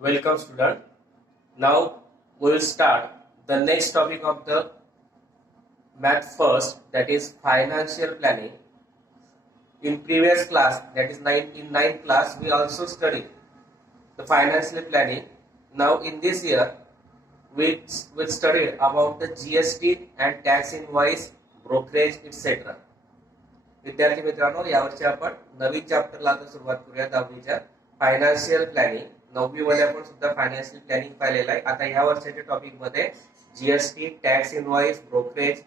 Welcome student. Now we will start the next topic of the math first, that is financial planning. In previous class, that is in ninth class, we also studied the financial planning. Now in this year we will study about the GST and tax invoice, brokerage etc. विद्यार्थी मित्रांनो, यावर्षी आपण नवीन चॅप्टरला आता सुरुवात करूया. दहावीच्या financial planning. 9वी मध्ये आपण सुद्धा फायनान्शियल प्लॅनिंग पाहिलेलं आहे. आता या वर्षाच्या टॉपिक मध्ये GST, tax invoice, brokerage,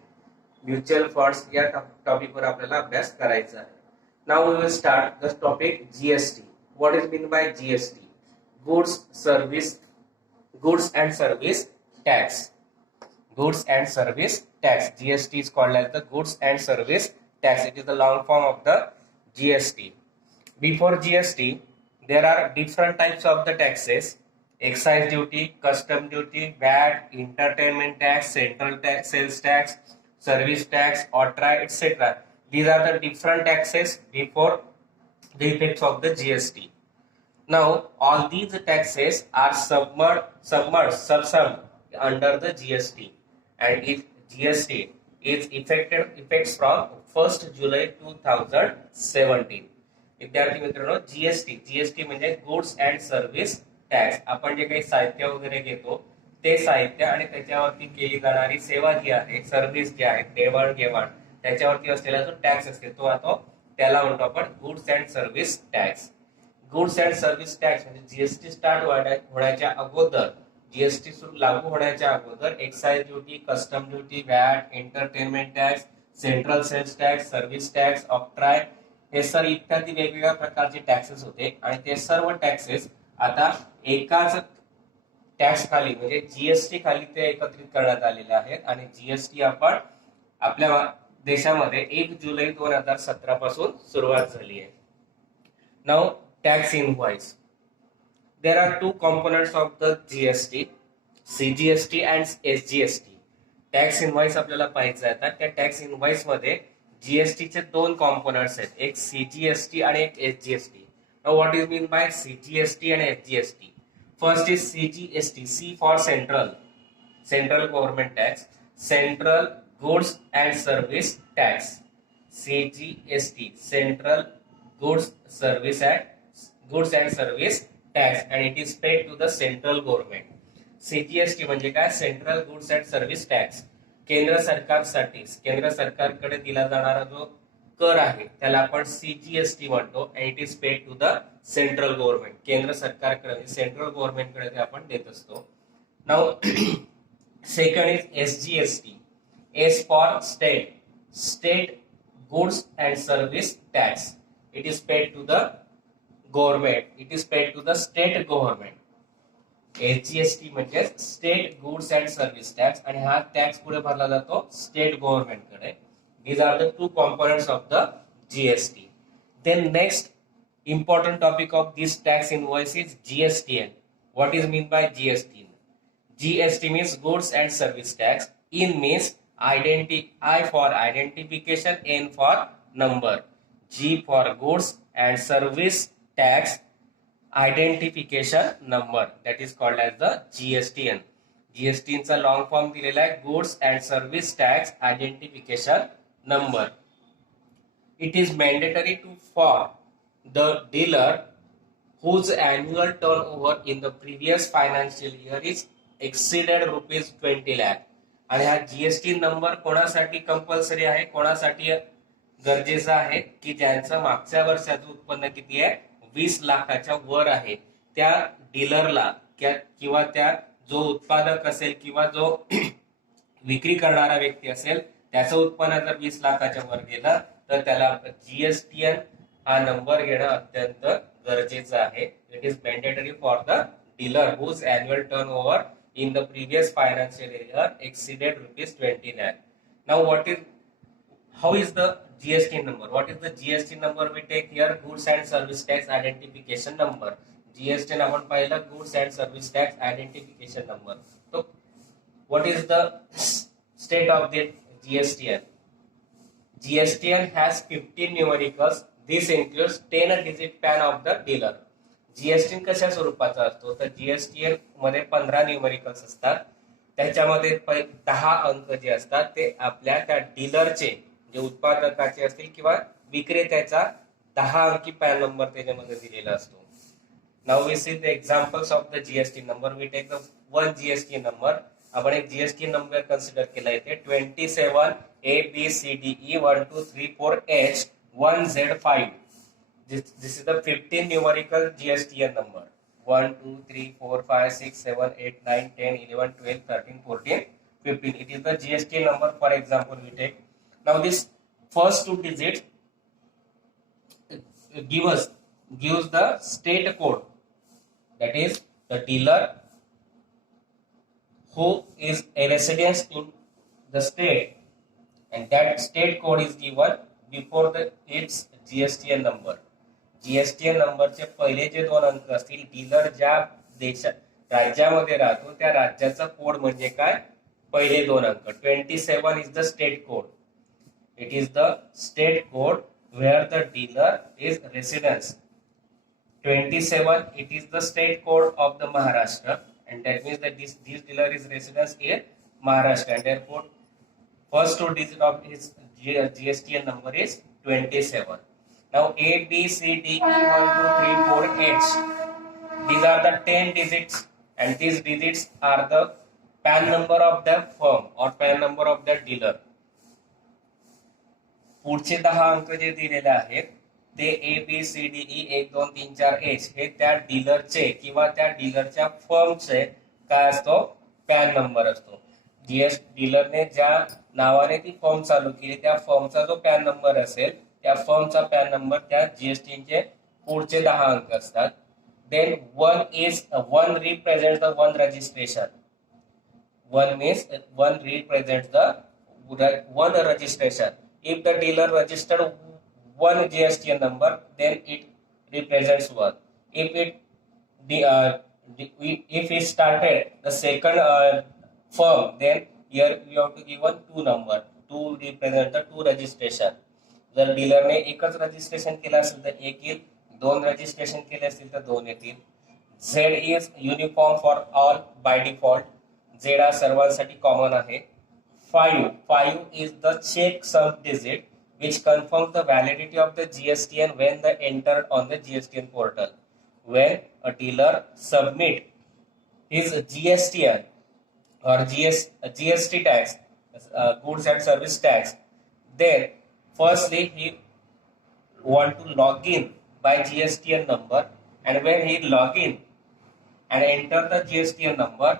mutual funds या टॉपिक वर आपल्याला अभ्यास करायचा आहे. Now we will start the topic GST. What is mean by GST? Goods and service tax. Goods and service tax. GST is called as the goods and service tax. It is the long form of the GST. Before GST, there are different types of the taxes: excise duty, custom duty, VAT, entertainment tax, central tax, sales tax, service tax, OTRA, etc. These are the different taxes before the effects of the GST. Now, all these taxes are subsumed under the GST. And if GST is effects from 1st July 2017. विद्यार्थी मित्रांनो, GST म्हणजे goods and service tax. आपण जे काही साहित्य वगैरे घेतो ते साहित्य आणि त्याच्यावरती केली जाणारी सेवा जी आहे, सर्व्हिस जी आहे, देवाणघेवाण, त्याच्यावरती असलेला जो टॅक्स असते त्याला म्हणतो आपण goods and service tax. Goods and service tax म्हणजे जीएसटी स्टार्ट होण्याच्या अगोदर, जीएसटी लागू होण्याच्या अगोदर excise duty, custom duty, VAT, entertainment tax, central sales tax, service tax, octroi, हे सर्व इत्यादी वेगवेगळ्या प्रकारचे टॅक्सेस होते. आणि ते सर्व टॅक्सेस आता एकाच टॅक्स खाली म्हणजे जीएसटी खाली ते एकत्रित करण्यात आलेले आहेत. आणि जीएसटी आपण आपल्या देशामध्ये 1 जुलै 2017 पासून सुरुवात झाली आहे. Now tax invoice. There are two components of the GST, CGST and SGST. Tax invoice आपल्याला पाहायचं आहे. त्या टॅक्स इनव्हॉइस मध्ये जीएसटी चे दोन कॉम्पोनंट्स आहेत, एक सीजीएसटी आणि एक SGST. Now what is mean by CGST आणि SGST? First is CGST, C for central government tax, central goods and service tax. CGST, central goods and service tax, and it is paid to the central government. CGST म्हणजे काय? Central goods and service tax. केंद्र सरकारकडे दिला जाणारा जो कर आहे त्याला आपण सीजीएसटी म्हणतो. and it is paid to the central government. केंद्र सरकारकडे, सेंट्रल गव्हर्नमेंटकडे ते आपण देत असतो. Now second is SGST, S for state goods and service tax. It is paid to the government, it is paid to the state government. SGST म्हणजे state goods and service tax, आणि हा tax पुढे भरला जातो state government कडे. These are the two components of the GST. Then next important topic of this tax invoice is GSTN. What is mean by GST? GST means goods and service tax. In means I for identification, N for number, G for goods and service tax identification number, that is called as the GSTN. GSTN चा long form दिलेला आहे goods and service tax identification number. It is mandatory to for the dealer whose annual turnover in the previous financial year is exceeded rupees 20 lakh. आणि हा GST number कोणासाठी compulsory आहे, कोणासाठी गरजेचा आहे? की ज्यांचं मागच्या वर्षाचं उत्पन्न किती आहे, 20 लाखाच्या वर आहे, त्या डीलरला किंवा त्या जो उत्पादक असेल किंवा जो विक्री करणारा व्यक्ती असेल त्याचं उत्पन्न जर 20 लाखाच्या वर गेलं तर त्याला जीएसटीएन हा नंबर घेणं अत्यंत गरजेचं आहे. It is mandatory for the dealer whose annual turnover in the previous financial year exceeded rupees 20 lakh. Now how is the GST number? What is the GST number we take here? Goods and service tax identification number. GST आपण पाहिलं goods and service tax identification number. So what is the state of the GSTN? GSTN has 15 numericals. This includes 10-digit PAN of the dealer. GST कशा स्वरूपाचा असतो तर GST मध्ये 15 numericals असतात. त्याच्यामध्ये 10 अंक जे असतात ते आपल्या त्या डीलरचे जे उत्पादकाचे असतील किंवा विक्रेत्याचा 10 अंकी पॅन नंबर त्याच्यामध्ये दिलेला असतो. Now we see the examples of the GST number. We take the one GST number. आपण एक जीएसटी नंबर कन्सिडर केला इथे 27 ABCDE 1 2 3 4 H 1 Z5. This is the 15 numerical GSTN number. 1 2 3 4 5 6 7 8 9 10 11 12 13 14 15. It is the GST number. For example, we take now this first two digits gives the state code, that is the dealer who is a resident in the state, and that state code is given before the its GSTN number. GSTN नंबरचे पहिले जे 2 अंक असतील, dealer ज्या देशात राज्यामध्ये राहतो त्या राज्याचा कोड म्हणजे काय, पहिले 2 अंक. 27 is the state code. It is the state code where the dealer is residence. 27 it is the state code of the Maharashtra, and that means that this dealer is residence in Maharashtra, and therefore first two digit of his GSTN number is 27. Now A, B, C, D, E, 1, 2, 3, 4, H. These are the 10 digits, and these digits are the PAN number of the firm or PAN number of the dealer. पुढचे 10 अंक जे दिलेले आहेत ते ABCDE 1 2 3 4 H हे त्या डीलरचे किंवा त्या डीलरच्या फर्मचे काय असतो, पॅन नंबर असतो. डीलरने ज्या नावाने ती फर्म चालू केली त्या फर्मचा जो पॅन नंबर असेल त्या फर्मचा पॅन नंबर त्या जीएसटीचे पुढचे 10 अंक असतात. Then one represent the one registration. One means one represent the one registration. If the dealer registered one GSTN number, then it represents one. If it started the second firm, then here we have to give one 2 number to represent the 2 registration. जर डीलरने एकच registration केलं असेल तर 1 येईल, 2 registration केले असतील तर 2 येतील. Z is uniform for all by default. Z हा सर्वांसाठी कॉमन आहे. 5 is the checksum digit which confirms the validity of the GSTN when the entered on the GSTN portal. When a dealer submit his GSTN or GST tax, goods and service tax, then firstly he want to log in by GSTN number, and when he log in and enter the GSTN number,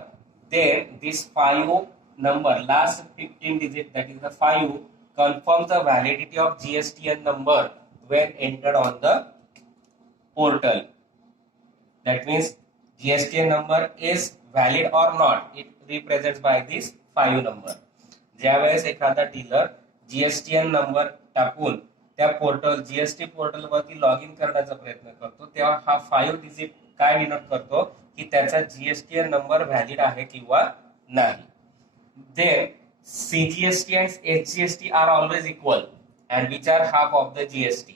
then this 5 number, last 15 digit, that is the 5, confirms the validity of GSTN number when entered on the portal. That means GSTN number is valid or not, it represents by this 5 number. ज्यावेळेस एखादा dealer GSTN number टाकून त्या portal GST portal वरती log in करण्याचा प्रयत्न करतो तेव्हा हा 5 डिजिट काय डिनोट करतो की त्याचा जीएसटीएन नंबर व्हॅलिड आहे किंवा नाही. Then CGST and HGST are always equal, and which are half of the GST.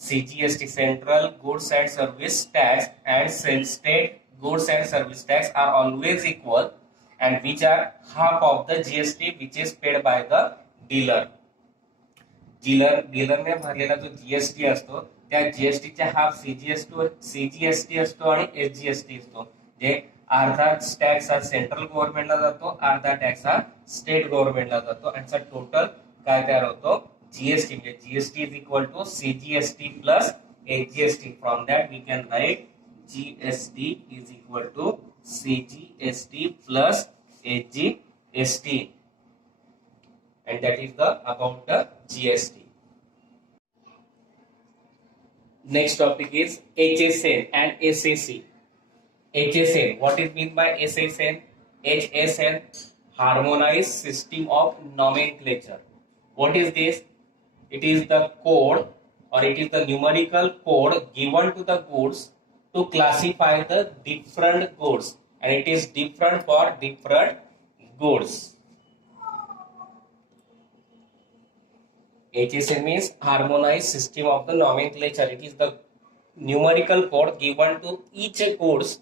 CGST, Central Goods and Service Tax, and State Goods and Service Tax are always equal, and which are half of the GST which is paid by the dealer. डीलरने भरलेला जो GST असतो त्या जीएसटीच्या half CGST असतो आणि HGST असतो. जे अर्धा tax हा central गव्हर्नमेंटला जातो, अर्धा टॅक्स हा स्टेट गव्हर्नमेंटला जातो, आणि टोटल काय तयार होतो जीएसटी. म्हणजे GST is equal to CGST plus HGST. From that we can write GST is equal to CGST plus HGST, and that is the about the GST. Next topic is HSN and SSN. HSN, what is meant by SSN? HSN, Harmonized System of Nomenclature. What is this? It is the code, or it is the numerical code given to the goods to classify the different goods, and it is different for different goods. HSN means Harmonized System of the Nomenclature. It is the numerical code given to each goods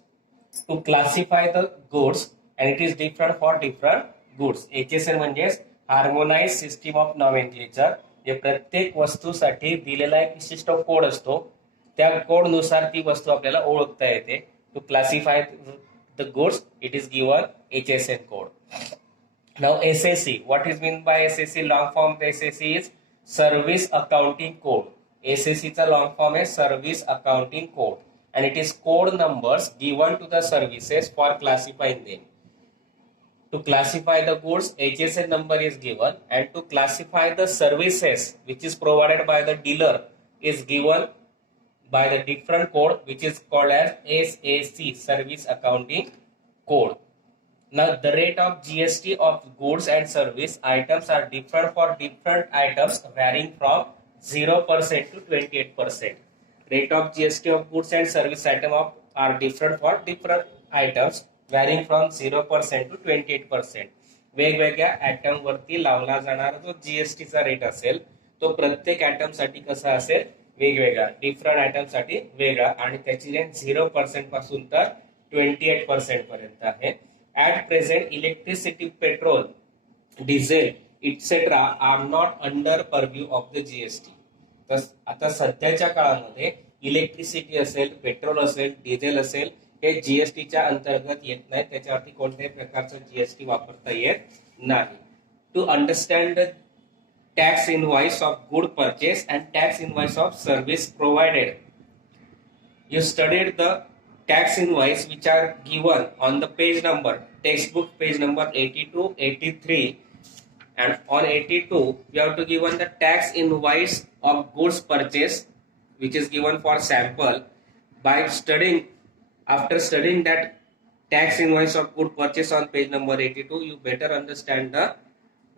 to classify the goods and it is different for different goods. HSN म्हणजे harmonise system of nomenclature. जे प्रत्येक वस्तूसाठी दिलेला एक विशिष्ट code असतो, त्या code नुसार ती वस्तू आपल्याला ओळखता येते. To classify the goods it is given HSN code. Now SAC, what is meant by SAC? Long form of SAC is Service Accounting Code. SAC चा long form is Service Accounting Code and it is code numbers given to the services for classifying them. To classify the goods, HSN number is given, and to classify the services which is provided by the dealer is given by the different code which is called as SAC, Service Accounting Code. Now the rate of GST of goods and service items are different for different items, varying from 0% to 28%. Rate of GST of goods and service items are different for different items, varying from 0% to 28%. वेगवेगळ्या item वरती लावला जाणारा जो GST चा rate असेल तो प्रत्येक item साठी कसा असेल, वेगवेगळा. डिफरंट आयटम साठी वेगळा आणि त्याची रेंज 0% पासून तर 28% पर्यंत आहे. At present, electricity, petrol, diesel, etc. are not under purview of the GST. तर आता सध्याच्या काळामध्ये इलेक्ट्रिसिटी असेल, पेट्रोल असेल, डिझेल असेल, हे जीएसटीच्या अंतर्गत येत नाही. त्याच्यावरती कोणत्याही प्रकारचं जीएसटी वापरता येत नाही. To understand the tax invoice of good purchase and tax invoice of service provided, you studied the tax invoice which are given on the page number, textbook page number 82, 83, and on 82 we have to given the tax invoice of goods purchase which is given for sample. By studying, after studying that tax invoice of good purchase on page number 82, you better understand the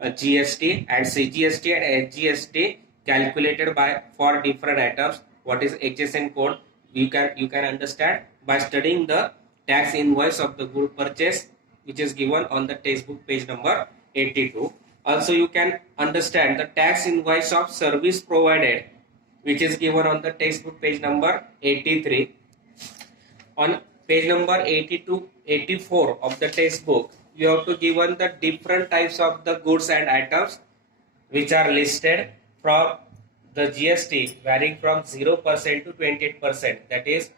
GST and CGST and SGST calculated by for different items. What is HSN code? You can understand by studying the tax invoice of the good purchase which is given on the textbook page number 82. Also you can understand the tax invoice of service provided which is given on the textbook page number 83. On page number 82, 84 of the textbook you have to given the different types of the goods and items which are listed from the GST, varying from 0% to 28%. That is,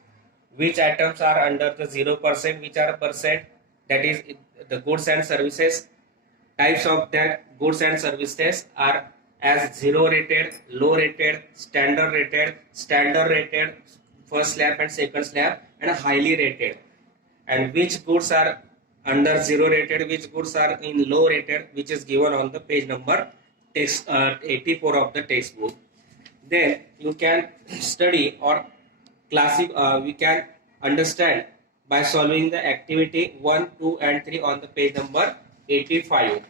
which items are under the 0%, which are percent, that is the goods and services. Types of that goods and services are as zero rated, low rated, standard rated, first slab and second slab, and highly rated. And which goods are under zero rated, which goods are in low rated, which is given on the page number 84 of the textbook. Then you can study or we can understand by solving the activity 1, 2 and 3 on the page number 85.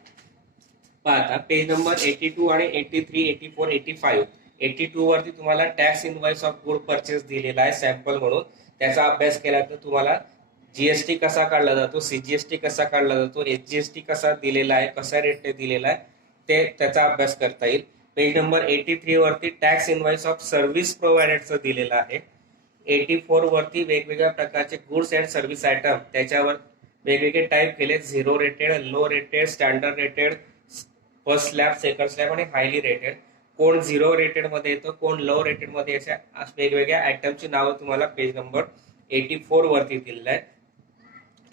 पहा page number 82 आणि 83, 84, 85. 82 वरती तुम्हाला tax invoice of good purchase दिलेला आहे sample म्हणून. त्याचा अभ्यास केला तर तुम्हाला जीएसटी कसा काढला जातो, सीजीएसटी कसा काढला जातो, एचजीएसटी कसा दिलेला आहे, कसा रेट दिलेला आहे, ते त्याचा अभ्यास करता येईल. पेज नंबर 83 वरती टॅक्स इनवॉइस ऑफ सर्व्हिस प्रोव्हायडरचं दिलेलं आहे. 84 वरती वेगवेगळ्या प्रकारचे गुड्स अँड सर्व्हिस आयटम, त्याच्यावर वेगवेगळे टाईप केले. Zero rated, low rated, standard rated, first slab, second slab आणि हायली रेटेड. कोण झिरो रेटेड मध्ये येतो, कोण लो रेटेड मध्ये, अशा वेगवेगळ्या आयटमची नावं तुम्हाला पेज नंबर 84 वरती दिलेलं आहे.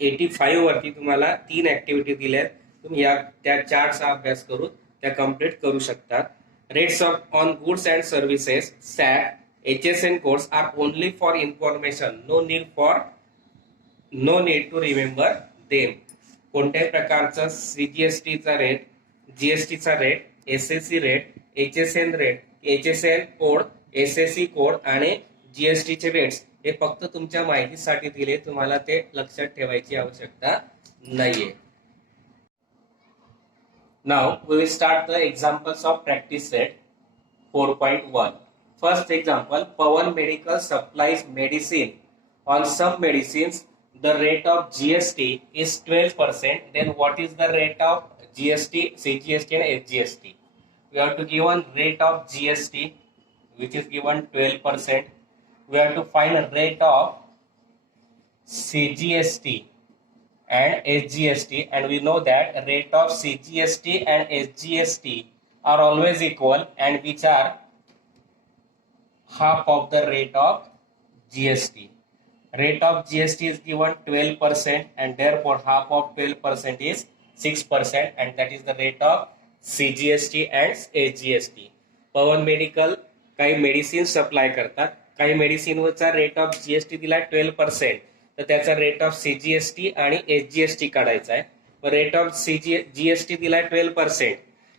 85 वरती तुम्हाला 3 ऍक्टिव्हिटी दिल्या आहेत. तुम्ही त्या चार्टचा अभ्यास करून त्या कम्प्लीट करू शकता. Rates on goods and services, SAT, HSN codes are only for information. No need to remember them. कोणत्याही प्रकारचा सीजीएसटी चा रेट, जीएसटी चा rate, SSC rate, HSN rate, HSN code, SSC code आणि जीएसटी चे rates हे फक्त तुमच्या माहितीसाठी दिले. तुम्हाला ते लक्षात ठेवायची आवश्यकता नाहीये. Now we will start the examples of practice set 4.1. First example, Pawan Medical supplies medicine. On some medicines, the rate of GST is 12%. Then what is the rate of GST, CGST and SGST? We have to give one rate of GST which is given 12%. we have to find a rate of CGST and SGST, and we know that rate of CGST and SGST are always equal, and which are half of the rate of GST. Rate of GST is given 12%, and therefore half of 12% is 6%, and that is the rate of CGST and SGST. Pawan medical काही medicine supply करतात, काही मेडिसिनवरचा rate of GST दिला 12%, तर त्याचा rate of CGST आणि SGST काढायचा आहे. Rate of GST दिलाय 12%.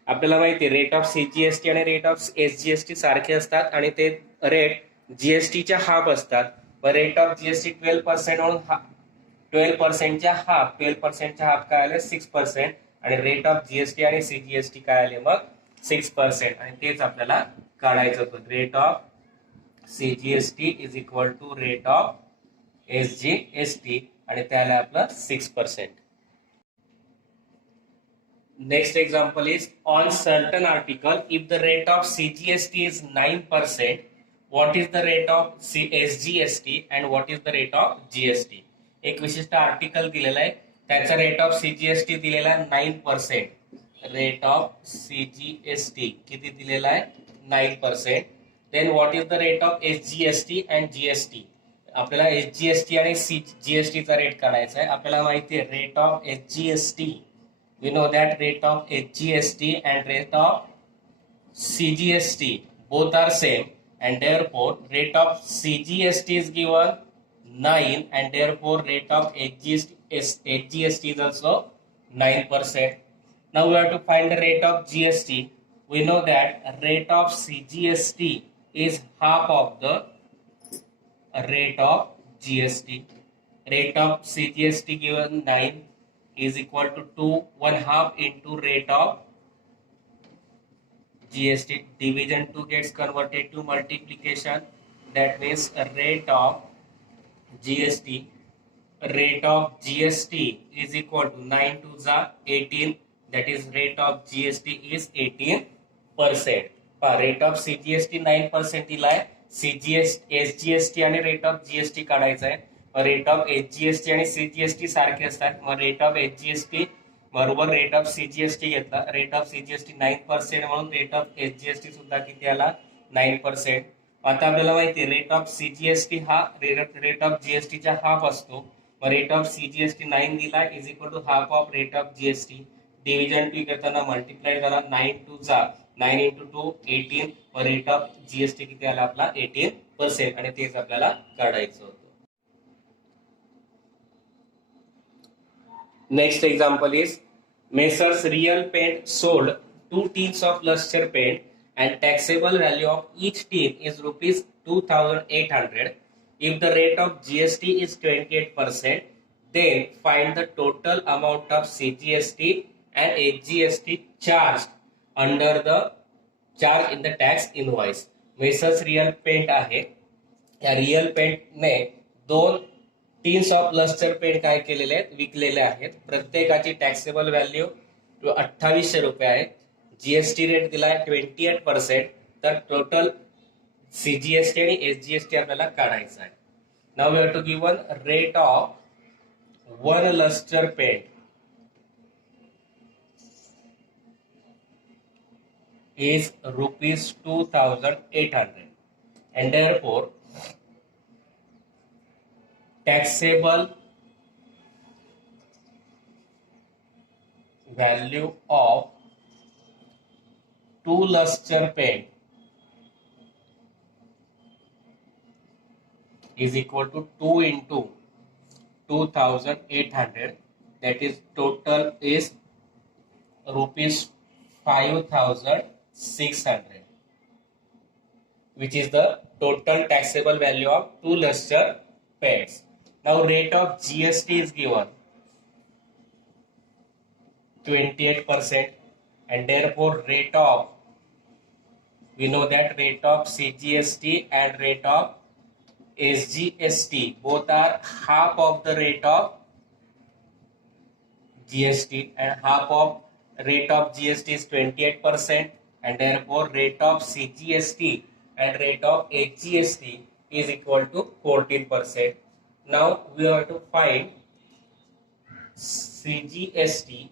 आपल्याला माहिती रेट ऑफ सीजीएसटी आणि रेट ऑफ एसजीएसटी सारखे असतात आणि ते रेट जीएसटीच्या हाफ असतात. रेट ऑफ जीएसटी 12% म्हणून 12%च्या हाफ काय आले 6%, आणि रेट ऑफ जीएसटी आणि सीजीएसटी काय आले मग 6%, आणि तेच आपल्याला काढायचं होतं. Rate of CGST is equal to rate of SGST, आणि त्याला आपलं 6%. Next example is, on certain article, if the rate of CGST is 9%, what is the rate of SGST and what is the rate of GST? एक विशिष्ट article दिलेला आहे, त्याचा rate of CGST दिलेला आहे 9%. रेट ऑफ सीजीएसटी किती दिलेला आहे 9%. Then what is the rate of SGST and GST? आपल्याला एसजीएसटी आणि जीएसटीचा रेट काढायचा आहे. आपल्याला माहिती आहे rate of SGST, we know that rate of HGST and rate of CGST both are same, and therefore rate of CGST is given 9, and therefore rate of HGST is also 9%. Now we have to find the rate of GST. We know that rate of CGST is half of the rate of GST. Rate of CGST given 9 is equal to 2, 1/2 into rate of GST. Division 2 gets converted to multiplication. That means a rate of GST. Rate of GST is equal to 9 to the 18. That is rate of GST is 18%. Rate of CGST 9% दिलाय. SGST आणि rate of GST काढायचा आहे. Rate of HGST आणि CGST सारखे असतात. मग rate of HGST बरोबर rate of CGST घेतला. Rate of CGST 9% म्हणून रेट ऑफ एचजीएसटी सुद्धा किती आला 9%. आता आपल्याला माहिती आहे रेट ऑफ सीजीएसटी हा रेट ऑफ जीएसटीच्या हाफ असतो. मग रेट ऑफ सीजीएसटी 9 दिला is equal to half of rate of GST. Division 2 करताना मल्टिप्लाय झाला 9 टू जा 9 इंटू 2 18. रेट ऑफ जीएसटी किती आला आपला 18%, आणि तेच आपल्याला काढायचं होतं. Next example is, Messrs Real Paint sold 2 tins of luster paint and taxable value of each tin is rupees 2,800. If the rate of GST is 28%, then find the total amount of CGST and HGST charged under the charge in the tax invoice. Messrs Real Paint आहे, या real पेंटने 2 tins of lustre paint काय केलेले आहेत विकलेले आहेत. प्रत्येकाची taxable value 2800 रुपये आहे. जीएसटी रेट दिलाय 28%. तर टोटल सीजीएसटी आणि एसजीएसटी आपल्याला काढायचा आहे. Now we have to given rate of 1 lustre paint is rupees 2,800, and therefore taxable value of 2 luster paint is equal to 2 into 2,800. That is total is rupees 5,600, which is the total taxable value of 2 luster paints. Now rate of GST is given 28%, and therefore rate of, we know that rate of CGST and rate of SGST both are half of the rate of GST, and half of rate of GST is 28%, and therefore rate of CGST and rate of HGST is equal to 14%. Now we have to find CGST,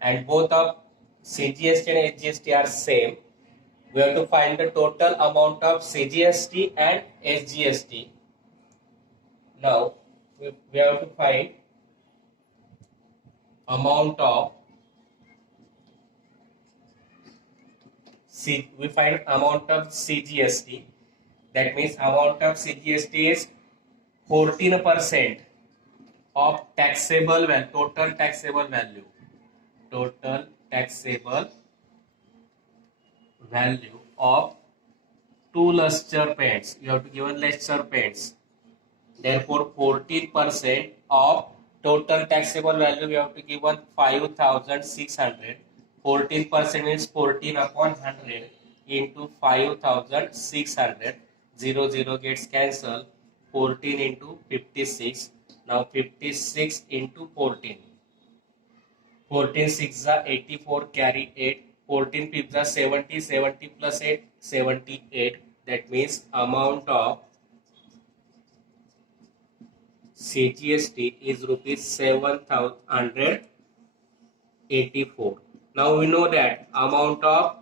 and both of CGST and SGST are same. We have to find the total amount of CGST and SGST. Now we have to find amount of we find amount of CGST. That means amount of CGST is 14% of taxable value, total taxable value. Total taxable value of 2 luster paints. You have to give luster paints. Therefore, 14% of total taxable value we have to give 5,600. 14% means 14 upon 100 into 5,600. 0 gets cancelled. 14 into 56. Now 56 into 14. 14 6 are 84, carry 8. 14 5 are 70. 70 plus 8, 78. That means amount of CGST is rupees 7,184. Now we know that amount of,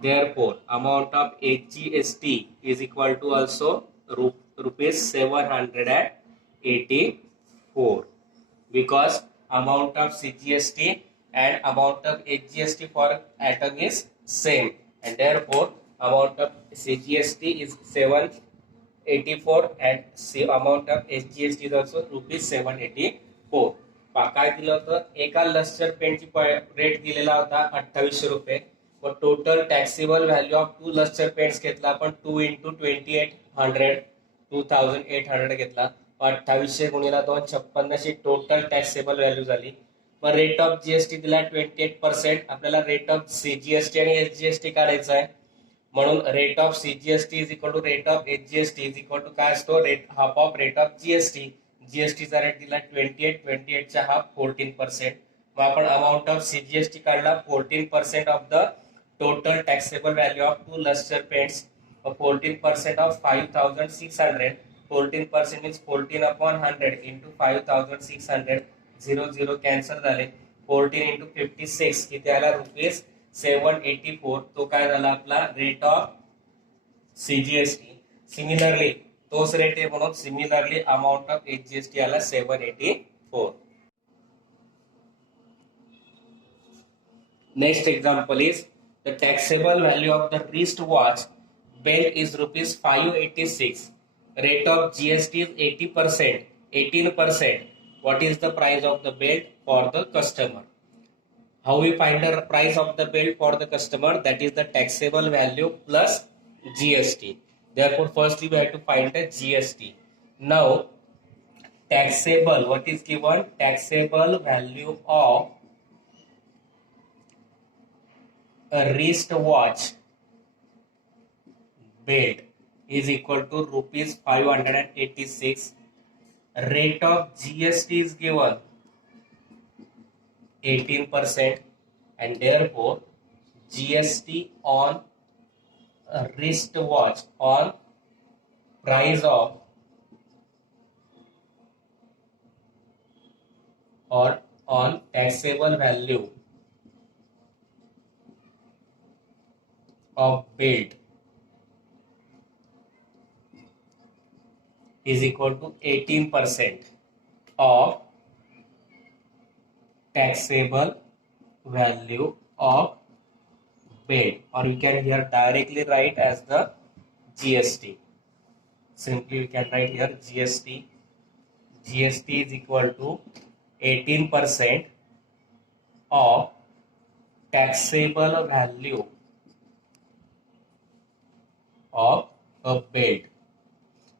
therefore amount of HGST is equal to also rupees 784, because amount of CGST and amount of HGST for atom is same, and therefore amount of CGST is 784 and amount of SGST is also rupees 784. काय दिलं होतं, एका lustre पेनची rate दिलेला होता 2800 रुपये, व total taxable value of 2 lustre pens घेतला आपण 2 into 2800, 2800 घेतला. 2800 गुणिला 2 56 टोटल टॅक्सेबल व्हॅल्यू झाली. मग रेट ऑफ जीएसटी दिला 28%. आपल्याला रेट ऑफ सीजीएसटी आणि एसजीएसटी काढायचा आहे, म्हणून rate of CGST is equal to rate of SGST is equal to काय असतो, rate half of rate of GST. जीएसटीचा रेट दिला 28, चा हाफ 14%. मग आपण अमाऊंट ऑफ सीजीएसटी काढला 14% of the total taxable value of 2 luster paints. 14% of 5,600. 14% means 14 upon 100 into 5,600. 0 cancel झाले. 14 into 56 किती आला, रुपीज 784. तो काय झाला आपला रेट ऑफ सीजीएसटी. सिमिलरली तोच रेट आहे म्हणून सिमिलरली अमाउंट ऑफ एचजीएसटी आला 784. Next example is the taxable value of the wristwatch belt is rupees 586. Rate of GST is 80%, 18%. What is the price of the belt for the customer? How we find the price of the belt for the customer? That is the taxable value plus GST. Therefore, firstly we have to find the GST. Now, taxable, what is given? Taxable value of a wristwatch belt is equal to rupees 586. Rate of GST is given 18%, and therefore GST on a wristwatch on price of or on taxable value of belt is equal to 18% of taxable value of belt, or we can here directly write as the GST. Simply we can write here GST. GST is equal to 18% of taxable value of a belt,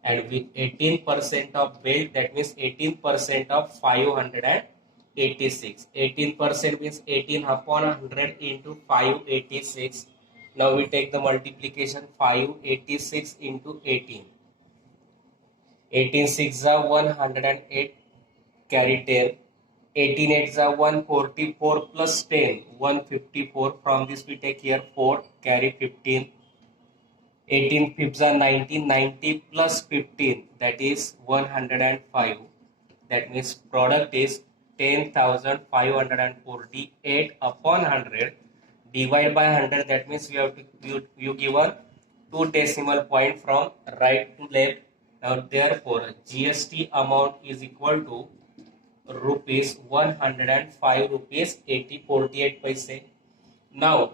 and with 18% of belt, that means 18% of 586. 18% means 18 upon 100 into 586. Now we take the multiplication, 586 into 18. 18 6 are 108, carry 10. 18 8 are 144 plus 10, 154. From this we take here 4, carry 15. 18 fifths are 90, 90 plus 15, that is 105. That means product is 10,548 upon 100. Divide by 100, that means we have to you given two decimal point from right to left. Now therefore GST amount is equal to rupees 105 rupees 80.48 paise. Now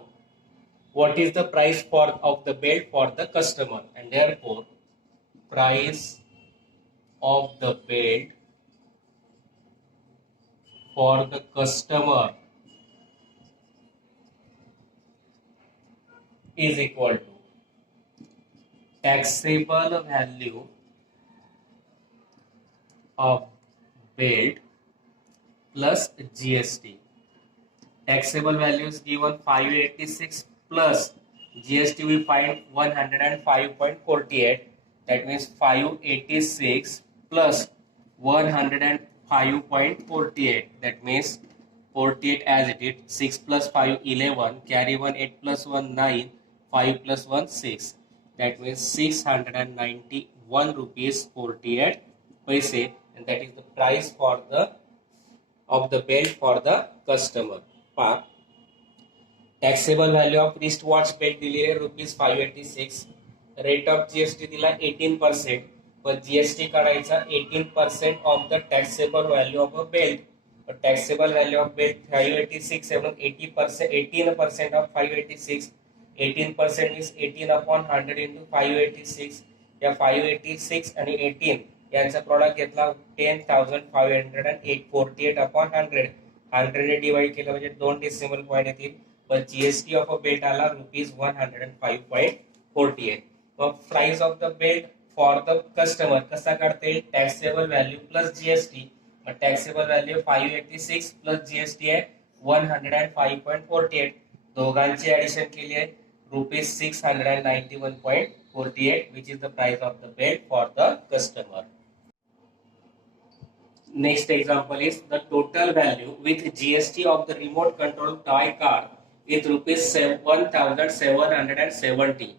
what is the price for of the belt for the customer, and therefore price of the belt for the customer is equal to taxable value of belt plus GST. Taxable value is given 586 plus GST we find 105.48. That means 586 plus 105.48. That means 48 as it is. 6 plus 5 11. Carry 1 8 plus 1 9. 5 plus 1 6. That means 691 rupees 48 paise, and that is the price for the of the belt for the customer. Taxable value of wristwatch belt दिली आहे rupees 586. Rate of GST दिला 18%, पण GST काढायचा 18% of the taxable value of a belt. Taxable value of belt 586 म्हणून 80%, 18% of 586. 18% means 18 upon 100 into 586. या 586 आणि 18 यांचा product घेतला 10,548 अपॉन 100. 100 ने डिवाइड केलं म्हणजे 2 डेसिमल पॉईंट येतील. पण जीएसटी ऑफ अ बेल्ट आला rupees 105.48. Mug price of the belt for the customer कसा काढता येईल? Taxable value plus GST. Taxable value 586 plus GST आहे 105.48. दोघांची ऍडिशन केली आहे rupees 691.48, which is the price of the belt for the customer. Next example is the total value with GST of the remote control toy car is rupees 1,770.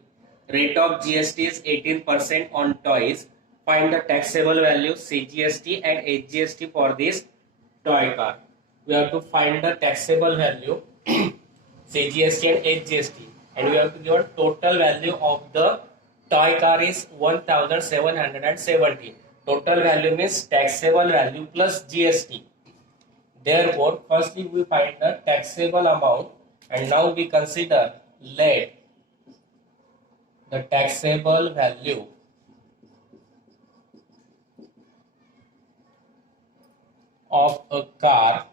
Rate of GST is 18% on toys. Find the taxable value CGST and HGST for this toy car. We have to find the taxable value CGST and HGST, and we have to give a total value of the toy car is 1,770. Total value means taxable value plus GST. Therefore, firstly we find the taxable amount, and now we consider let the taxable value of a car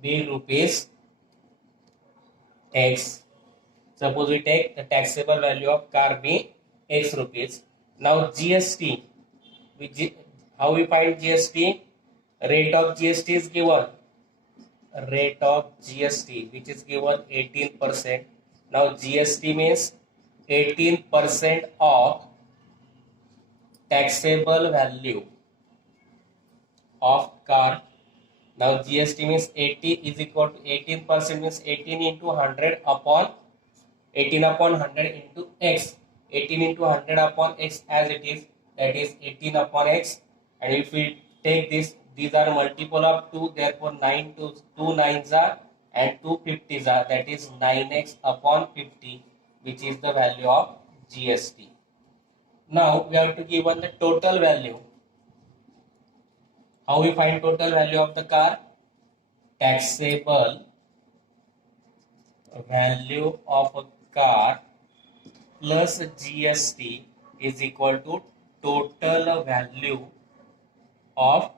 be rupees X. Suppose we take the taxable value of car be X rupees. Now GST, how we find GST? Rate of GST is given. Rate of GST which is given 18%. Now GST means 18% of taxable value of car. Now GST means 80 is equal to 18% means 18 into 100 upon 18 upon 100 into X. 18 into 100 upon X as it is, that is 18 upon X. And if we take this, these are multiple of 2, therefore 9 to 2 9s are and 2 50s are, that is 9x upon 50, which is the value of GST. Now we have to give on the total value. How we find total value of the car? Taxable value of a car plus GST is equal to total value of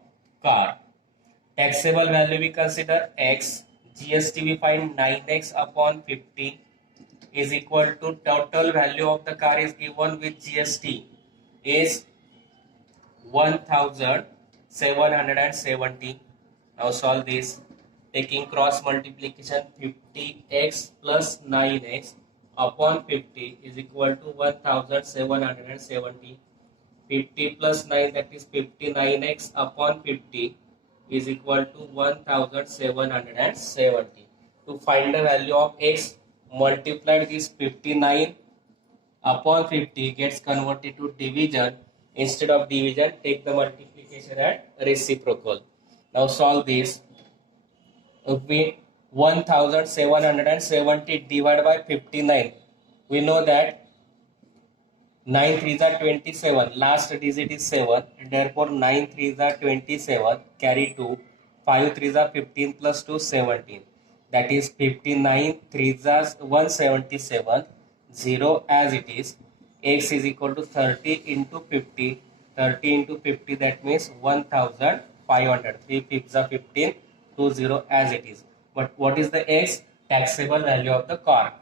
car. Taxable value we consider X, GST we find 9x upon 50 is equal to total value of the car is given with GST is 1,770. Now solve this, taking cross multiplication 50x plus 9x upon 50 is equal to 1,770. 50 plus 9, that is 59x upon 50 is equal to 1,770. To find the value of x, multiply this 59 upon 50 gets converted to division. Instead of division, take the multiplication and reciprocal. Now solve this. If we 1770 divided by 59, we know that 9 3s are 27, last digit is 7, and therefore 9 3s are 27, carry 2, 5 3s are 15 plus 2 17, that is 59 3s are 177, 0 as it is. X is equal to 30 into 50, 30 into 50, that means 1500, 3 fifths are 15, 20 as it is. But what is the X? Taxable value of the car.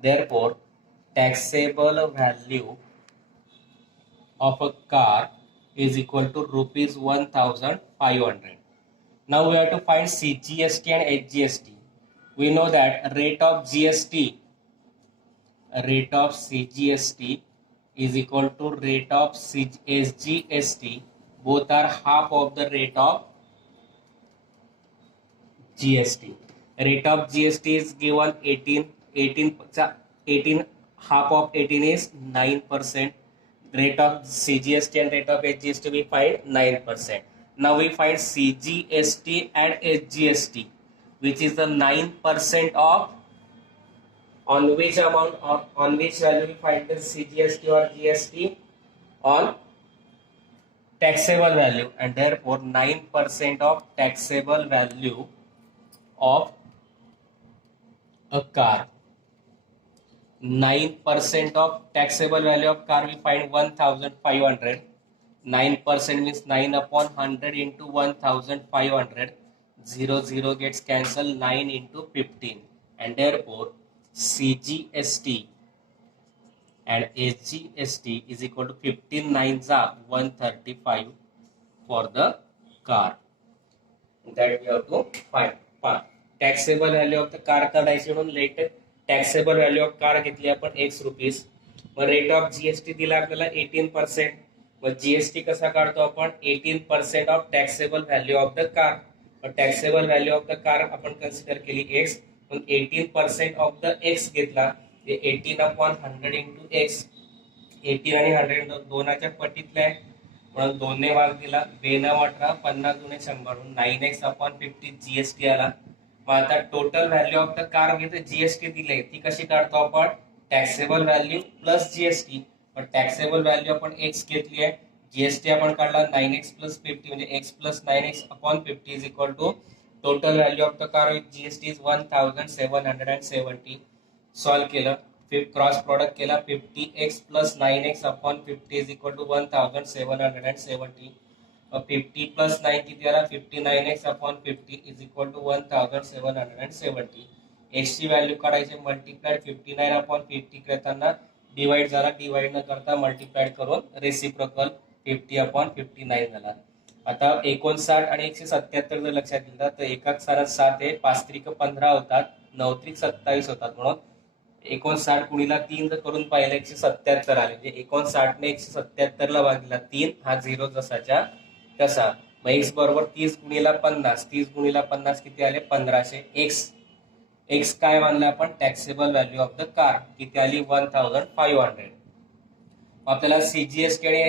Therefore taxable value of a car is equal to rupees 1500. Now we have to find CGST and HGST. We know that rate of CGST is equal to rate of SGST. Both are half of the rate of GST. Rate of GST is given 18, half of 18 is 9%. Rate of CGST and rate of HGST we find 9%. Now we find CGST and HGST, which is the 9% of on which amount or on which value we find the CGST or GST? On taxable value, and therefore 9% of taxable value of a car. 9% of taxable value of car we find 1500. 9% means 9 upon 100 into 1500. 0 gets cancelled, 9 into 15, and therefore CGST and SGST is equal to 15 9s are 135 for the car. That we have to find. Taxable value of the car काढायची म्हणून let taxable value of car घेतली आपण x rupees. मग rate of GST दिला आपल्याला 18%. मग GST कसा काढतो आपण? 18% of taxable value of the car. Taxable value of the car आपण कन्सिडर केली x, पण 18% ऑफ द x घेतला, ते 18 अपॉन 100 इंटू x. 18 आणि 100 दोनाच्या पटीतले आहे म्हणून 2 ने भाग दिला. 2 ने 18, 50 दुने 100, 9x अपॉन 50 जीएसटी आला. मग आता total value of the car घेते जीएसटी दिले, ती कशी काढतो आपण? Taxable value plus GST. पण टॅक्सेबल व्हॅल्यू आपण x घेतली आहे, जीएसटी आपण काढला 9x प्लस 50 म्हणजे x plus 9x upon 50 is equal to total value of the car with GST is 1770. Solve केलं, क्रॉस प्रोडक्ट केला, 50x plus 9x upon 50 is equal to 1770. 50 plus 9 किती आला? 59x upon 50 is equal to 1770. x ची value काढायची, multiplied 59 upon 50 करताना divide झाला, divide न करता मल्टिप्लाइड करून रेसिप्रोकल 50 अपॉन 59 झाला. आता 59 आणि 177 जर लक्षात दिलं तर एकाच सारात 7 आहे, 5 त्रिक 15 होतात, 9 त्रिक 27 होतात, म्हणून 59 गुणिला 3 जर करून पाहिलं 177 आले. म्हणजे 59 ने 177 ला भागिला 3, हा 0 जसाच्या तसा. मग x बरोबर 30 गुणिला 50, 30 गुणिला 50 किती आले? 1500. x काय मानलं आपण? Taxable value of the car किती आली? 1500. आपल्याला सीजीएसटी आणि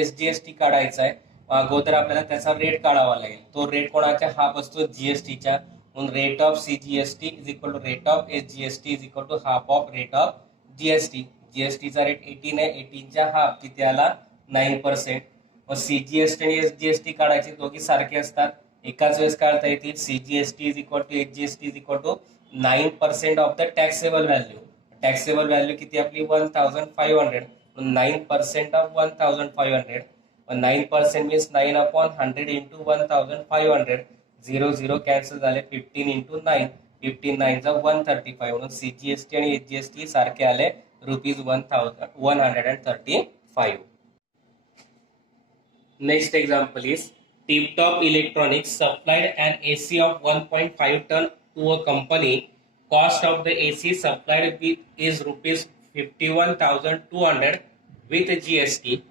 एसजीएसटी काढायचा आहे. अगोदर आपल्याला त्याचा रेट काढावा लागेल. तो रेट कोणाच्या? हाफ असतो जीएसटीच्या, म्हणून rate of CGST is equal to rate of SGST is equal to half of rate of GST. जीएसटीचा रेट 18 आहे, 18च्या हाफ किती आला? 9%. मग सीजीएसटी आणि एसजीएसटी काढायचे, दोघी सारखे असतात, एकाच वेळेस काढता येतील. CGST is equal to SGST is equal to 9% of the taxable value. Taxable value किती आपली? 1500. 9% ऑफ 1500. 9% मीन्स 9 अपॉन 100 इंटू 1500. 0 कॅन्सल झाले, 15 इंटू 9, 15 9 135, म्हणून सीजीएसटी आणि एचजीएसटी सारखे आले rupees 1135. Next example is Tip Top Electronics supplied an AC of 1.5 ton to a company. Cost of the AC supplied is rupees 51,200 with GST.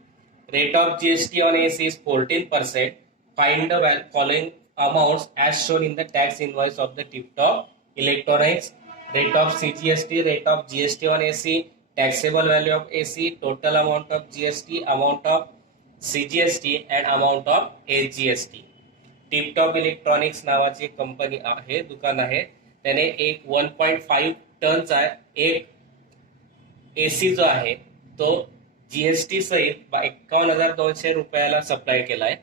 Rate of GST on AC is 14%. Find the following amounts as shown in the tax invoice of the Tip Top Electronics. Rate of CGST, rate of GST on AC, taxable value of AC, total amount of GST, amount of CGST and amount of SGST. Tiptop electronics नावाची company आहे, दुकान आहे, त्याने एक 1.5 टनचा एक AC जो आहे तो जीएसटी सहित 51,200 रुपयाला सप्लाय केलाय.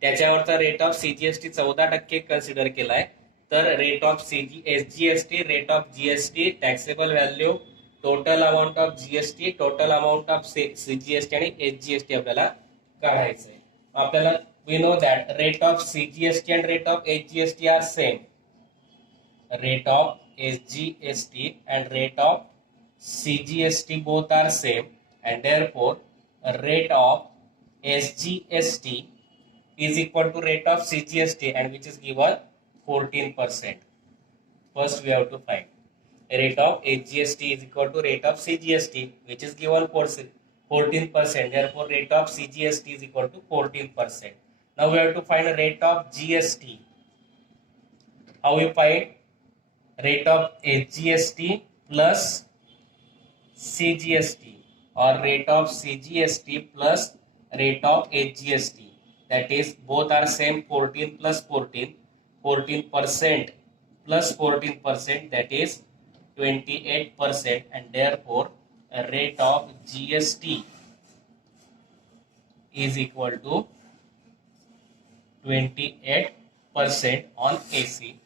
त्याच्यावरचा रेट ऑफ सीजीएसटी 14% कन्सिडर केलाय. तर rate of SGST, rate of GST, taxable value, total amount of GST, total amount of CGST आणि एसजीएसटी आपल्याला काढायचंय. आपल्याला we know that rate of CGST and rate of SGST are same. Rate of SGST and rate of CGST both are same, and therefore rate of SGST is equal to rate of CGST, and which is given 14%. First we have to find rate of SGST is equal to rate of CGST, which is given 14%. Therefore rate of CGST is equal to 14%. Now we have to find a rate of GST. How we find? Rate of SGST plus CGST, or rate of CGST plus rate of SGST. That is, both are same, 14 plus 14. 14% plus 14%, that is 28%, and therefore a rate of GST is equal to 28% on AC.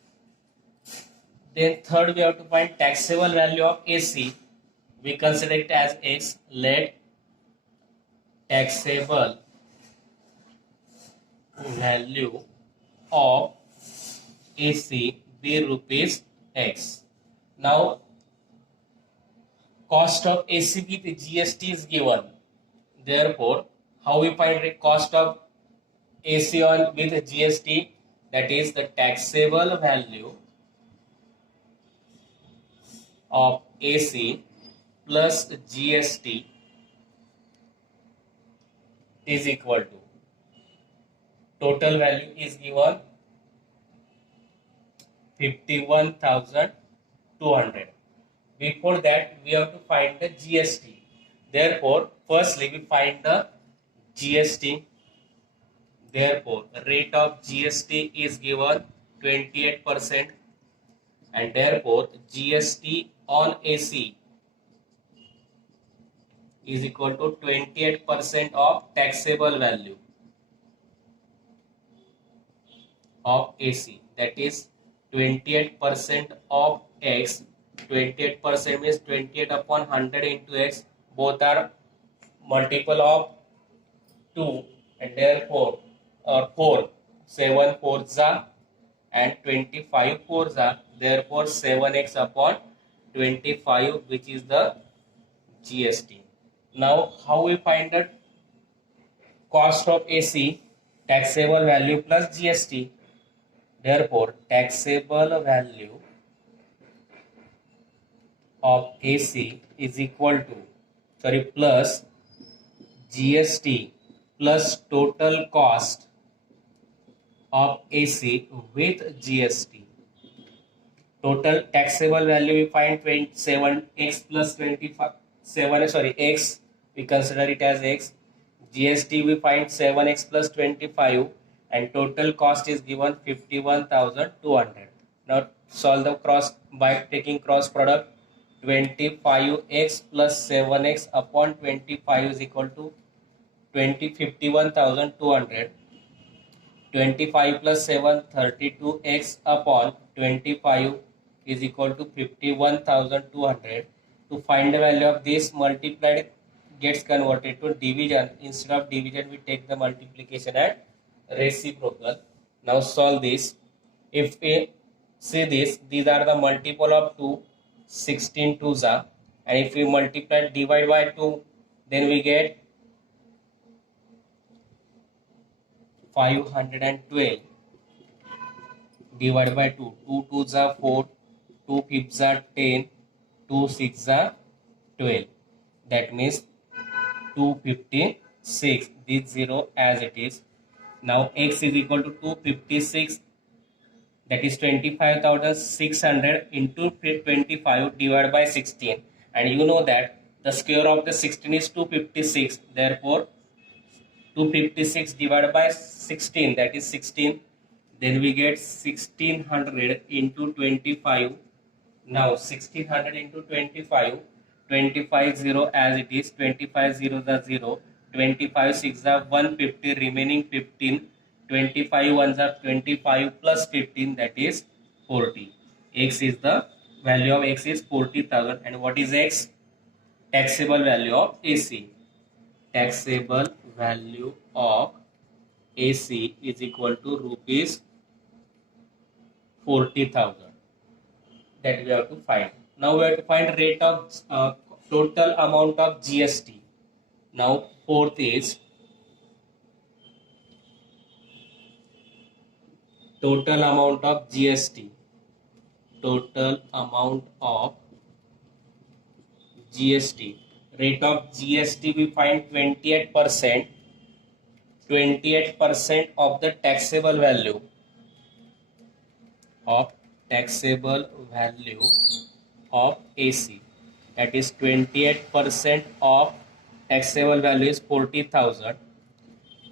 Then third we have to find taxable value of AC. We consider it as X. Let taxable value of AC be rupees X. Now cost of AC with GST is given. Therefore, how we find the cost of AC on with GST? That is, the taxable value of AC plus GST is equal to, total value is given 51,200. Before that we have to find the GST. Therefore firstly we find the GST. Therefore rate of GST is given 28%, and therefore GST on AC is equal to 28% of taxable value of AC. That is 28% of X. 28% means 28 upon 100 into X. Both are multiple of 2, and therefore 4, 7 4s and 25 4s, therefore 7x upon 25, which is the GST. Now how we find the cost of AC? Taxable value plus GST. Therefore taxable value of AC is equal to, plus GST plus total cost of AC with GST. Total taxable value we find 27x plus 25, x, we consider it as X. GST we find 7x plus 25, and total cost is given 51,200. Now solve the cross by taking cross product. 25x plus 7x upon 25 is equal to 51,200. 25 plus 7, 32x upon 25 is equal to 51,200. To find the value of this, multiplied gets converted to division. Instead of division, we take the multiplication and reciprocal. Now solve this. If we see this, these are the multiple of 2, 16 2s are, and if we multiply divide by 2, then we get 512 divided by 2. 2 2s are 4, 2 5s are 10, 2 6s are 12. That means 256. This 0 as it is. Now x is equal to 256. That is 25,600 into 25 divided by 16. And you know that The square of the 16 is 256. Therefore, 256 divided by 16, that is 16. Then we get 1600 into 25. Now 1600 into 25, 25 0 as it is, 25 0 are 0, 25 6 are 150, remaining 15, 25 ones are 25 plus 15, that is 40. X is the value of X is 40,000. And what is X? Taxable value of AC. Taxable value of AC is equal to rupees 40,000. That we have to find. Now we have to find rate of total amount of GST. Now fourth is total amount of GST. Total amount of GST. Rate of GST we find 28%. 28% of the taxable value of AC. That is 28% of taxable value is 40,000.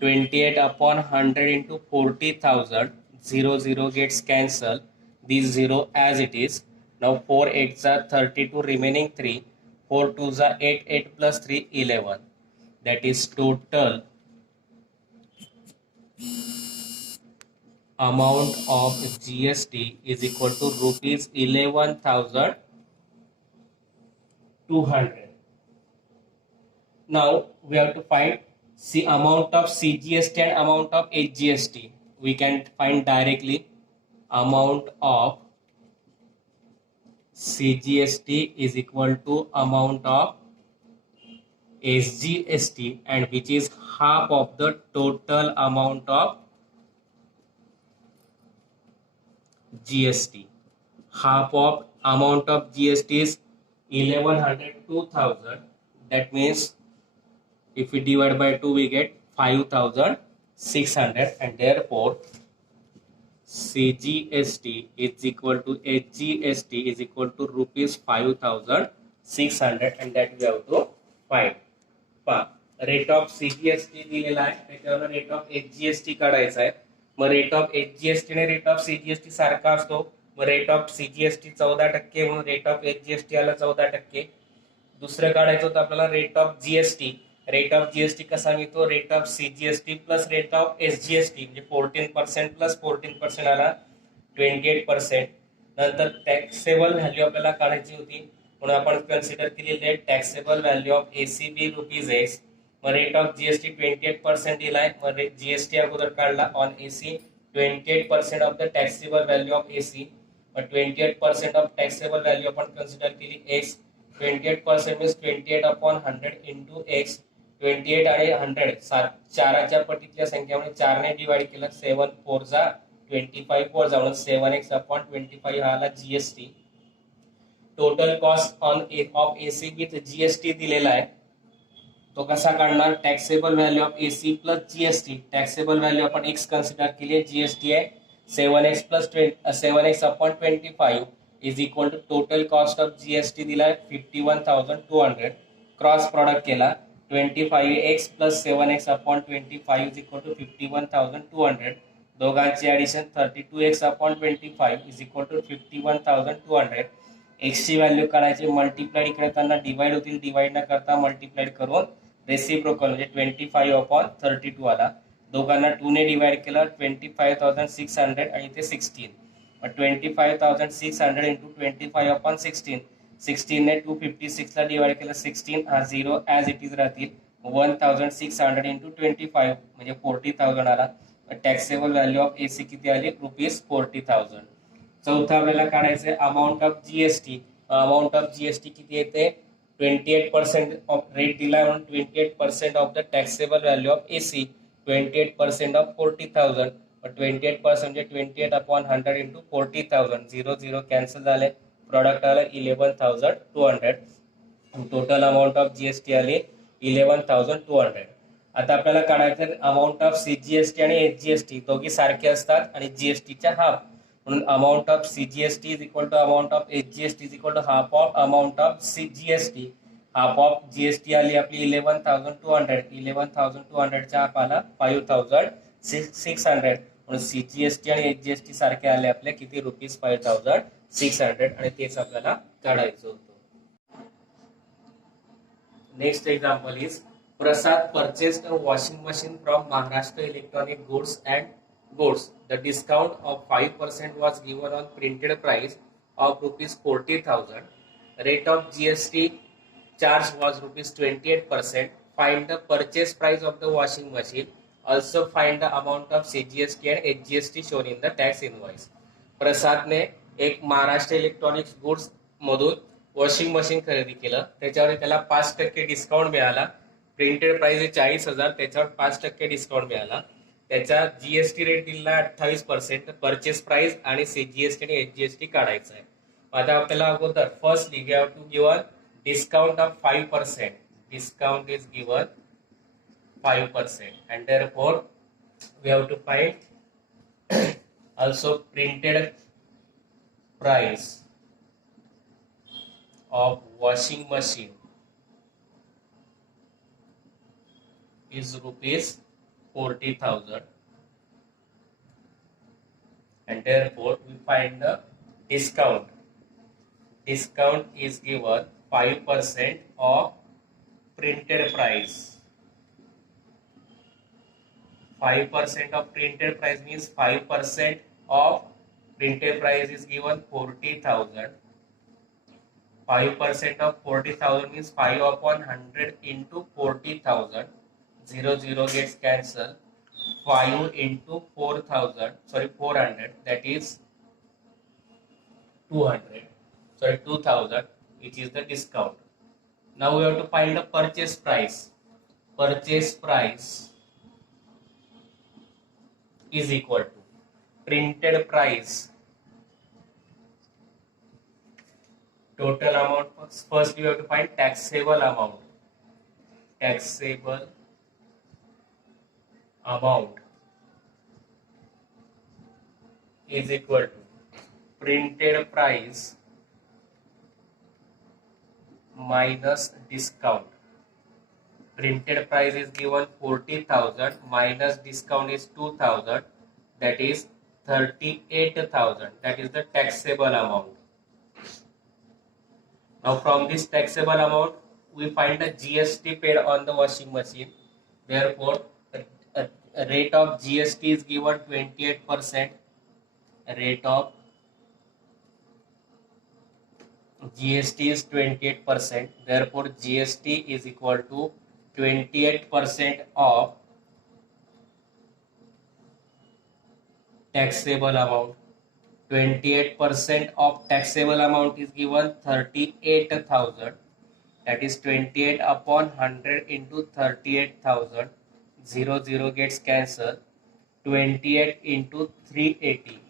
28 upon 100 into 40,000. 0 gets cancelled. This 0 as it is. Now 4 8s are 32, remaining 3. 4 2s are 8, 8 plus 3 11. That is total amount of GST is equal to rupees 11,200. Now we have to find the amount of CGST and amount of HGST. We can find directly. Amount of CGST is equal to amount of SGST, and which is half of the total amount of GST. Half of amount of GST is 1100, 2000. That means if we divide by 2 we get 5600, and therefore CGST is equal to HGST is equal to rupees 5600, and that we have to find. Rate of CGST दिलेला आहे, त्याच्यावर rate of HGST काढायचा आहे. मग rate of HGST आणि rate of CGST सारखा असतो. मग rate of CGST 14% म्हणून रेट ऑफ एचजीएसटी आला 14%. दुसरं काढायचं होतं आपल्याला rate of GST. Rate of GST कसा मिळतो? Rate of CGST plus rate of SGST म्हणजे 14% प्लस 14% आला 28%. नंतर टॅक्सेबल व्हॅल्यू आपल्याला काढायची होती म्हणून आपण कन्सिडर केलेले taxable value of ACB rupees x. Mug rate of GST 28% दिलाय. मग जीएसटी अगोदर काढला on AC 28% of the taxable value of AC. Mug 28% of taxable value आपण कन्सिडर केली x. 28% means 28 upon 100 into x. 28 आणि 100 चाराच्या पटीतल्या संख्यामुळे 4 ने डिवाइड केलं. 7 4 जा 25 4 जा म्हणून 7x अपॉन 25 हा आला GST. Total cost on of AC with GST दिलेला आहे. तो कसा काढणार? Taxable value of AC plus GST. Taxable value आपण एक्स कन्सिडर केली आहे, जीएसटी आहे 7x plus 7x upon 25 is equal to total cost of GST दिला आहे 51,200. क्रॉस प्रोडक्ट केला 25x plus 7x upon 25 is equal to 51,200. दोघांची addition 32x upon 25 is equal to 51,200. X ची value काढायची, multiplied इकडे त्यांना डिवाइड होतील, डिवाइड न करता मल्टिप्लाइड करून रेसिप्रोकल म्हणजे 25 अपॉन 32 आला. दोघांना 2 ने डिवाइड केलं 25,600 आणि ते 16. 25,600 इंटू 25 अपॉन 16. 16 ने 256 ला डिवाइड केलं 16 हा 0 ॲज इट इज राहतील. 1,600 इंटू 25 म्हणजे 40,000 आला. टॅक्सेबल व्हॅल्यू ऑफ एसी किती आली? रुपीज 40,000. चौथा आपल्याला काढायचं आहे amount of GST. Amount of GST किती येते? 28% ऑफ रेट दिला म्हणून 28% of the taxable value of AC. 28% of 40,000. 28% म्हणजे 28 अपॉन 100 इंटू 40,000. 0 कॅन्सल झाले. प्रोडक्ट आलं 11,200. टोटल अमाऊंट ऑफ जीएसटी आली 11,200. आता आपल्याला काढायचं अमाऊंट ऑफ सीजीएसटी आणि एचजीएसटी दोघी सारखे असतात आणि जीएसटीच्या हाफ म्हणून amount of CGST is equal to amount of HGST is equal to half of amount of CGST. Half of GST आली आपली 11,200. 11,200च्या हाफ आला 5,600. म्हणून सीजीएसटी आणि एचजीएसटी सारखे आले आपल्या किती रुपीज 5,600 आणि तेच आपल्याला काढायचं होतं. Next example is Prasad purchased a washing machine from Maharashtra Electronic Goods and Goods. The discount of 5% was given on printed price of rupees 40,000. Rate of GST charge was rupees 28%. Find the purchase price of the washing machine. Also find the amount of CGST and HGST shown in the tax invoice. प्रसाद ने एक Maharashtra electronics goods मधून washing machine खरेदी केलं, त्याच्यावर त्याला 5% discount मिळाला. Printed price आहे 40,000, त्याच्यावर 5% डिस्काउंट मिळाला. त्याचा जीएसटी रेट दिला 28%. परचेस प्राइस आणि सीजीएसटी आणि एचजीएसटी काढायचा आहे. आता आपल्याला अगोदर firstly we have to given discount of 5%. Discount is given 5% and therefore we have to find also printed price of washing machine is rupees 40,000 and therefore we find the discount. Discount is given 5% of printed price. 5% of printed price means 5% of printed price is given 40,000. 5% of 40,000 means 5 upon 100 into 40,000. 0 gets cancelled. 5 into 400, that is 2,000, which is the discount. Now we have to find the purchase price. Purchase price is equal to printed price, total amount. First we have to find taxable amount. Taxable amount is equal to printed price minus discount. Printed price is given 40,000 minus discount is 2,000, that is 38,000. That is the taxable amount. Now from this taxable amount we find the GST paid on the washing machine. Therefore a rate of GST is given 28%. Rate of GST is 28%. Therefore GST is equal to 28% of taxable amount. 28% of taxable amount is given 38,000. That is 28 upon 100 into 38,000. 0 gets cancelled. 28 into 380.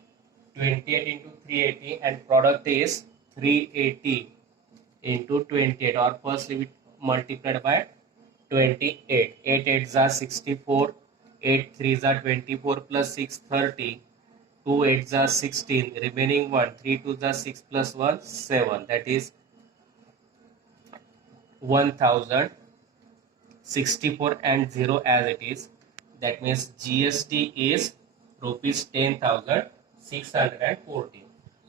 28 into 380 and product is 380 into 28, or firstly we multiplied by 28. 8 8s are 64. 8 3s are 24 plus 6 30. 2 8s are 16. Remaining 1. 3 2s are 6 plus 1 7. That is 1,064 and 0 as it is. That means GST is rupees 10,640.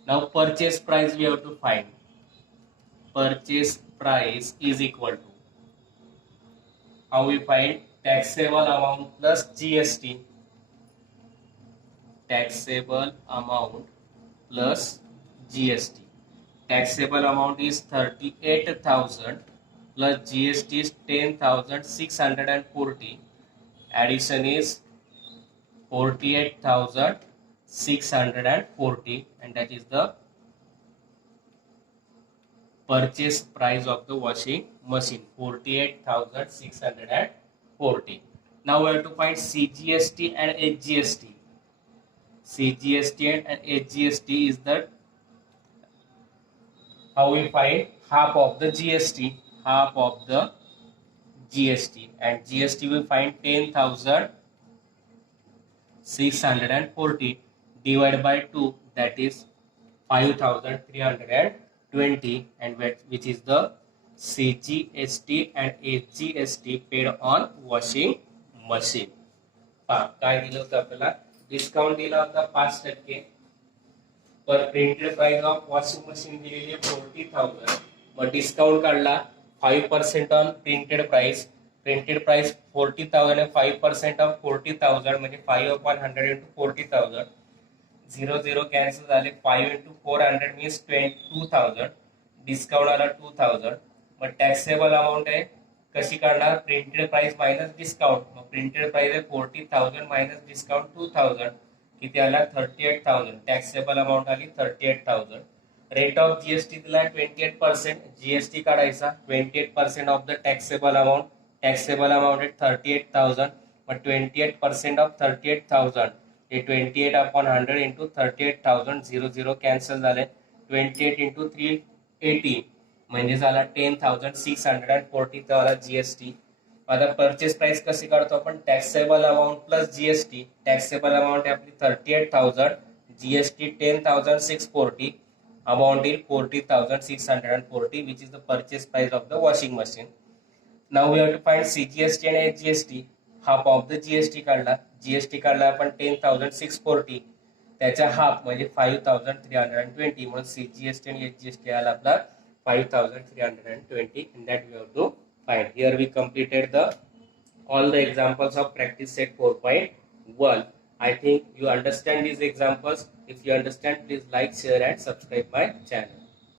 Now purchase price we have to find. Purchase price is equal to, how we find, taxable amount plus GST. Taxable amount plus GST. Taxable amount is 38,000 plus GST is 10,640. Addition is 48,640 and that is the purchase price of the washing machine, 48,640. Now we have to find CGST and HGST. CGST and HGST is the, how we find, half of the GST. Half of the GST, and GST we find 10,640 divided by 2, that is 5,320, and which is the CGST and HGST paid on washing machine. काय दिलं होतं आपल्याला? Discount दिला होता 5%. पर printed price of washing machine दिलेली आहे 40,000. मग discount काढला 5% on printed price. Printed price 40,000 आहे, 5% ऑफ 40,000 म्हणजे 5/100 into 40,000. 0 0 कॅन्सल झाले. 5 into 400 मीन्स 22,000. डिस्काउंट आला 2,000. मग टॅक्सेबल अमाऊंट आहे कशी काढणार? Printed price minus discount. मग प्रिंटेड प्राइस आहे 40,000 मायनस डिस्काउंट 2,000. किती आला? 38,000. टॅक्सेबल अमाऊंट आली 38,000. रेट ऑफ जीएसटी दिला 28%. जीएसटी काढायचा 28% of the taxable amount. Taxable amount आहे 38,000. मग 28% ऑफ 38,000 हे 28/100 into 38,000. 0 0 कॅन्सल झाले. 28 into 380 म्हणजे झाला 10,640 वाला जीएसटी. आता परचेस प्राइस कशी काढतो आपण? Taxable amount plus GST. Taxable amount आहे आपली 38,000. जीएसटी 10,640. अमाऊंट येईल 40,640 which is the purchase price of the washing machine. Now we have to find CGST आणि HGST. Half of the GST काढला. GST काढला आपण 10,640. त्याच्या हाफ म्हणजे 5,320. म्हणून सीजीएसटी आणि एचजीएसटी आला आपला 5,320. and that we have to find. Here we completed all the examples of practice set 4.1. I think you understand these examples. If you understand, please like, share and subscribe my channel.